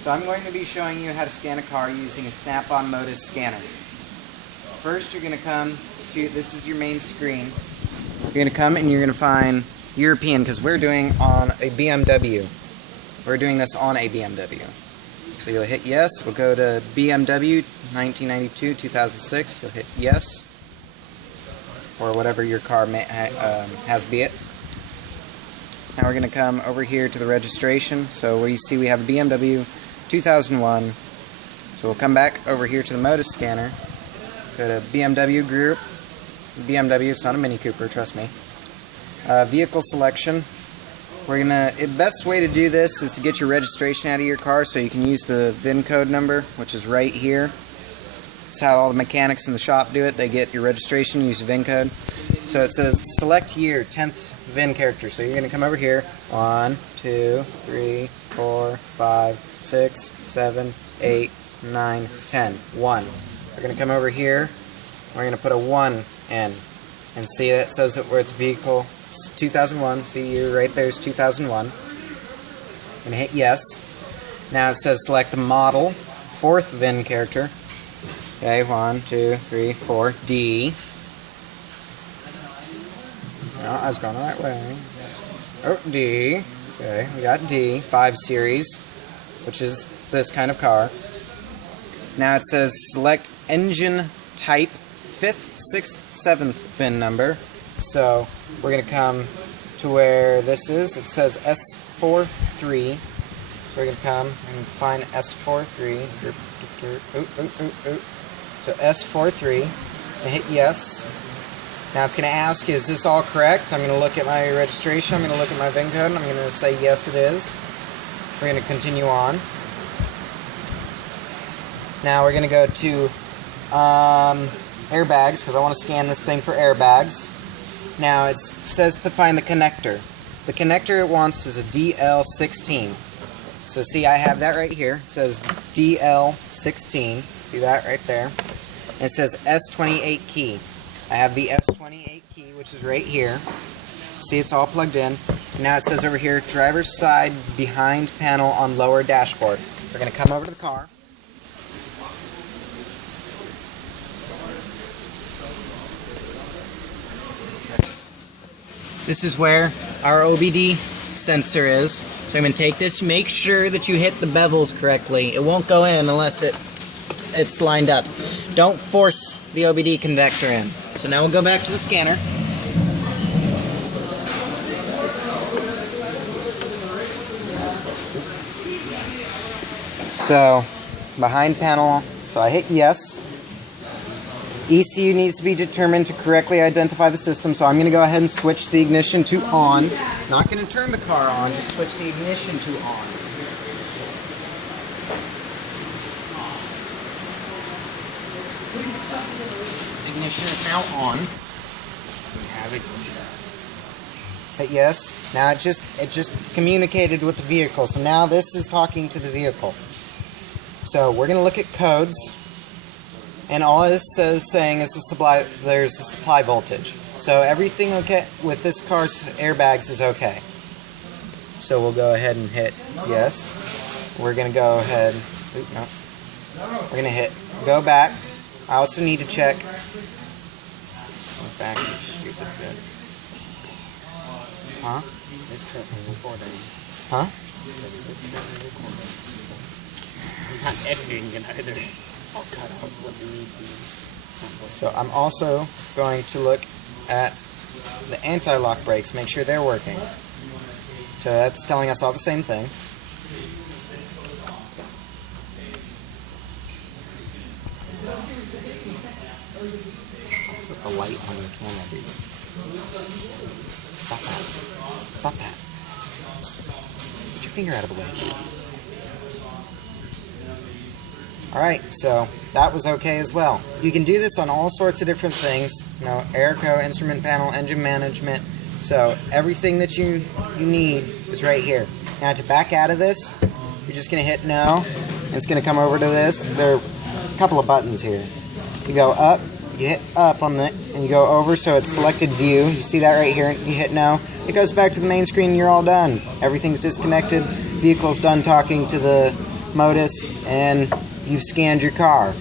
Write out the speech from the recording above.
So I'm going to be showing you how to scan a car using a SnapOn MODIS scanner. First you're going to come to, this is your main screen. You're going to come and you're going to find European, because we're doing on a BMW. We're doing this on a BMW. So you'll hit yes, we'll go to BMW 1992, 2006, you'll hit yes, or whatever your car has be it. Now we're going to come over here to the registration. So we see we have a BMW 2001. So we'll come back over here to the MODIS scanner. Go to BMW group. BMW, it's not a Mini Cooper, trust me. Vehicle selection. The best way to do this is to get your registration out of your car, so you can use the VIN code number, which is right here. That's how all the mechanics in the shop do it. They get your registration, use the VIN code. So it says select year, 10th VIN character. So you're going to come over here. 1, 2, 3, 4, 5, 6, 7, 8, 9, 10. 1. We're going to come over here. We're going to put a 1 in. And see that says that where it's vehicle 2001. See you right there is 2001. And hit yes. Now it says select the model, 4th VIN character. Okay, 1, 2, 3, 4, D. No, I was going the right way. Oh, D. Okay, we got D, 5 Series, which is this kind of car. Now it says select engine type, 5th, 6th, 7th VIN number. So we're going to come to where this is. It says S43. So we're going to come and find S43. So S43. And hit yes. Now it's going to ask, is this all correct? I'm going to look at my registration. I'm going to look at my VIN code. And I'm going to say yes, it is. We're going to continue on. Now we're going to go to airbags, because I want to scan this thing for airbags. Now it says to find the connector. The connector it wants is a DL16. So see, I have that right here. It says DL16. See that right there? And it says S28 key. I have the S28 key, which is right here. See, it's all plugged in. And now it says over here, driver's side behind panel on lower dashboard. We're going to come over to the car. This is where our OBD sensor is. So I'm going to take this, make sure that you hit the bevels correctly. It won't go in unless it's lined up. Don't force the OBD connector in. So now we'll go back to the scanner. So, behind panel, so I hit yes. ECU needs to be determined to correctly identify the system, so I'm going to go ahead and switch the ignition to on. Not going to turn the car on, just switch the ignition to on. Ignition is now on. We have it. Hit yes. Now it just communicated with the vehicle. So now this is talking to the vehicle. So we're going to look at codes, and all it is saying is there's a supply voltage. So everything okay with this car's airbags is okay. So we'll go ahead and hit yes. We're going to go ahead. No. We're going to hit go back. I also need to check. Back, you stupid bit. Huh? This currently recording. Huh? I'm not editing it either. I'll cut out what you need to. So I'm also going to look at the anti-lock brakes, make sure they're working. So that's telling us all the same thing. That's what the light on your camera do. Stop that. Stop that. Get your finger out of the way. Alright, so that was okay as well. You can do this on all sorts of different things. You know, airco, instrument panel, engine management. So everything that you need is right here. Now to back out of this, you're just going to hit no. And it's going to come over to this. There are a couple of buttons here. You go up, you hit up on the, and you go over, so it's selected view. You see that right here. You hit no. It goes back to the main screen. You're all done. Everything's disconnected. vehicle's done talking to the MODIS and you've scanned your car.